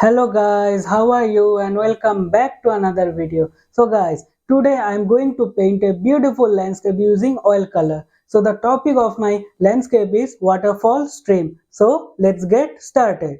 Hello guys, how are you and welcome back to another video. So guys, today I am going to paint a beautiful landscape using oil color. So the topic of my landscape is waterfall stream. So let's get started.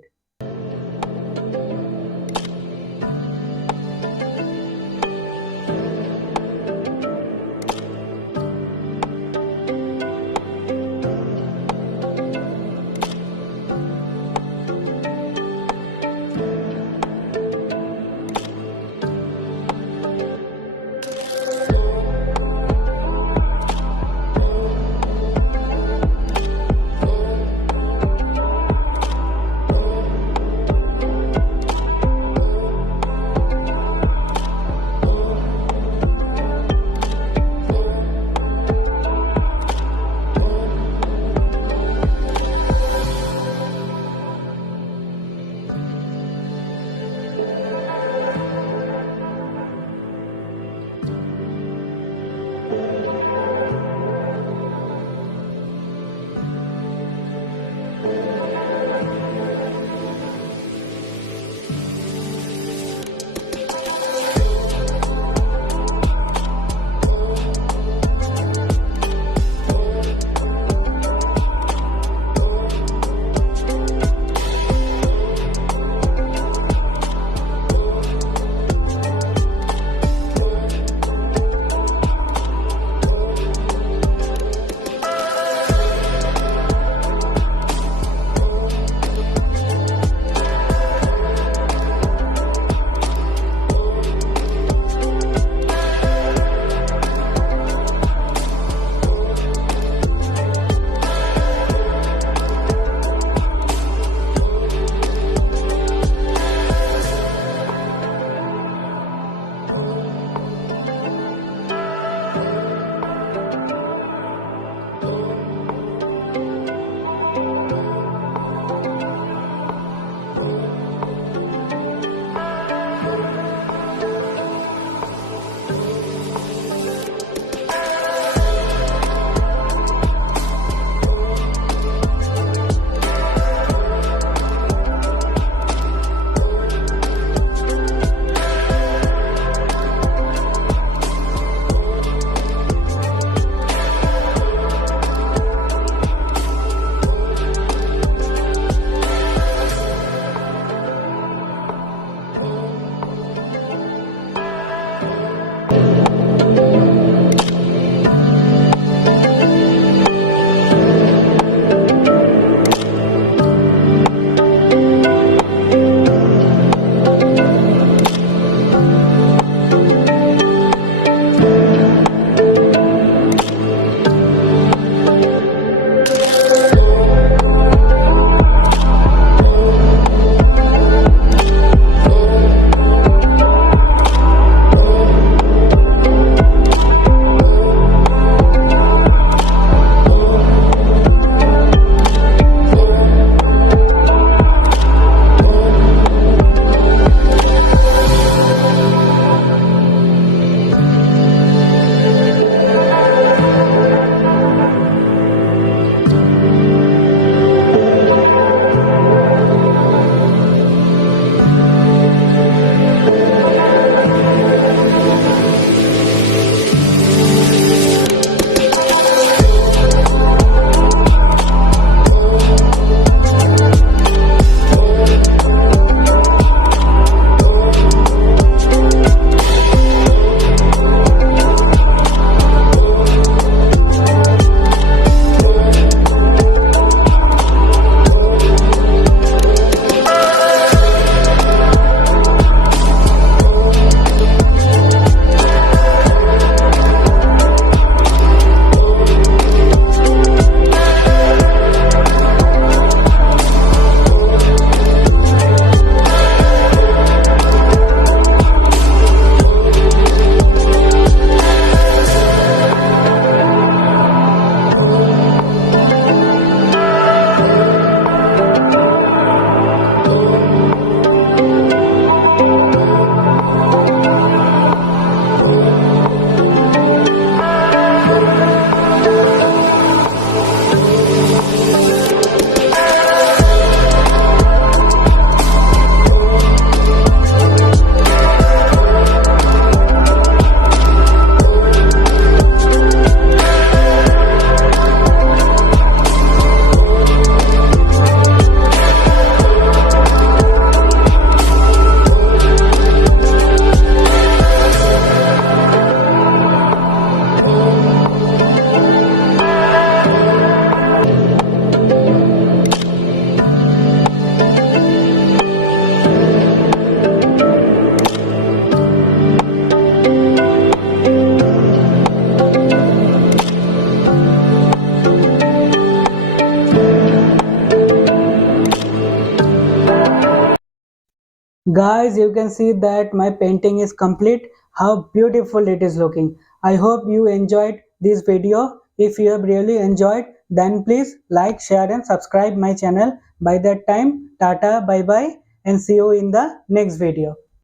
Guys, you can see that my painting is complete. How beautiful it is looking. I hope you enjoyed this video. If you have really enjoyed, then please like, share and subscribe my channel. By that time, tata, bye bye and see you in the next video.